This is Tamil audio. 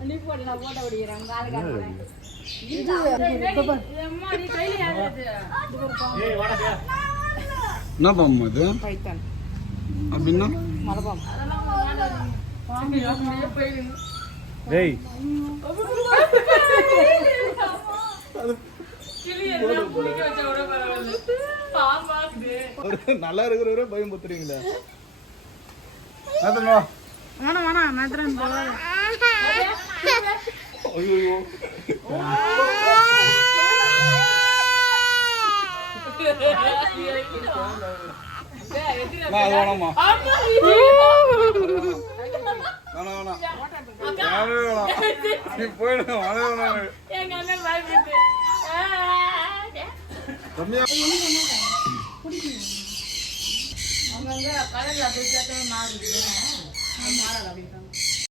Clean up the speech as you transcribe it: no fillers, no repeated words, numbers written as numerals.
நீ போடு நான் போட ஓடிறேன் கால கால என்ன பாம்பு இது? பைத்தான். அப்படின்னா மரபாம். டேய் நல்லா இருக்கிறவரே பயம் பத்துறீங்களா? வேணாம் மேத்ரன் போல. ஐயோ வேணாமா போயிடு ரம்யா